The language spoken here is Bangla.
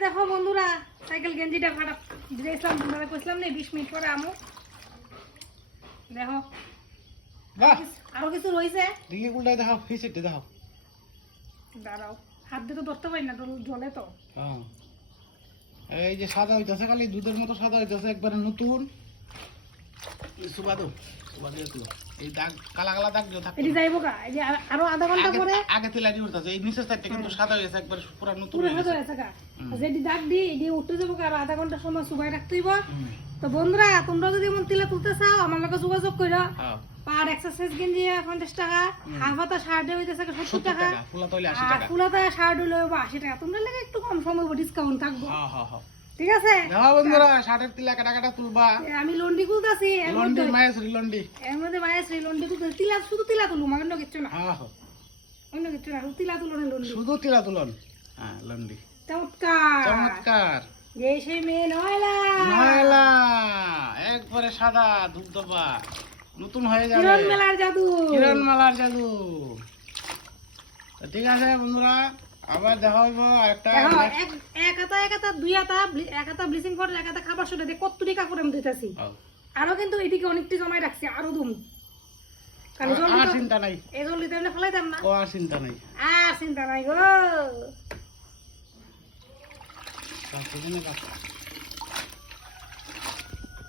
দেখো বন্ধুরা সাইকেল গেঞ্জিটা ফাটা দিয়েছিলাম তোমরা কইলাম না বিশ মিনিট পরে আমো। দেখো আরও কিছু রয়েছে দিকে উল্টাই দেখাও ফিসিটে দেখাও। দাঁড়াও হাত দিয়ে তো ধরতে পারি না জল- জলে তো। হ্যাঁ। এই যে সাদা হইতেছে খালি দুধের মতো সাদা হইতেছে একবারে নতুন। সুবাদো। সুবাদো একটু। এই দাগ কালা কালা দাগ যে থাকতো। এটি যাইবো গা এই যে আরও আধা ঘণ্টা পরে? আগে আগে তেলারি উঠতেছে। এই নিচের সাইডটা কিন্তু সাদা হয়ে গেছে একবার পুরো নতুন পুরো হয়ে গেছে। হুম। যেটি দাগ দিয়ে এটি উঠতে যাব আর আধা ঘণ্টা সময় শুকাই রাখতে হইব। তো বন্ধুরা তোমরা যদি এমন তিলা তুলতে চাও আমার লগে যোগাযোগ হ্যাঁ। পার এক্সারসাইজ গেঞ্জি পঞ্চাশ টাকা হাফ হাতা শার্ট হইতেছে সত্তর তৈলে টাকা। ফুলাতা শার্ট হইলে আশি টাকা। তোমরা লেগে একটু কম সময় ডিসকাউন্ট থাকব। হ্যাঁ হ্যাঁ হ্যাঁ। ঠিক আছে? দেখো বন্ধুরা তিলা কাটা কাটা তুলবা। আমি লন্ডি খুলতেছি এর লন্ডি মধ্যে মায়ের লন্ডি। এর মধ্যে সেই লন্ডি তিলা শুধু তিলা তুলুম অন্য কিচ্ছু না। হ্যাঁ অন্য কিচ্ছু না শুধু তিলা তুলনে লন্ডি। শুধু তিলা তুলন। হ্যাঁ লন্ডি। চমৎকার। চমৎকার। যে সেই মেয়ে নয়লা। নয়লা একবারে সাদা ধূপধপা। নতুন হয়ে যাবে। কিরণ মেলার জাদু। কিরণ মালার জাদু ঠিক আছে বন্ধুরা আবার দেখা হইব একটা এক হাতা এক হাতা দুই হাতা এক হাতা ব্লিচিং পাউডার এক হাতা খাবার সোডা দিয়ে কতটি কাপড় আমি দিতেছি হও। আরও কিন্তু এদিকে অনেকটি জমাই রাখছি আরও দুম। আর চিন্তা নাই। এই জল দিতে ফেলাইতাম না। ও আর চিন্তা নাই। আর চিন্তা নাই গো।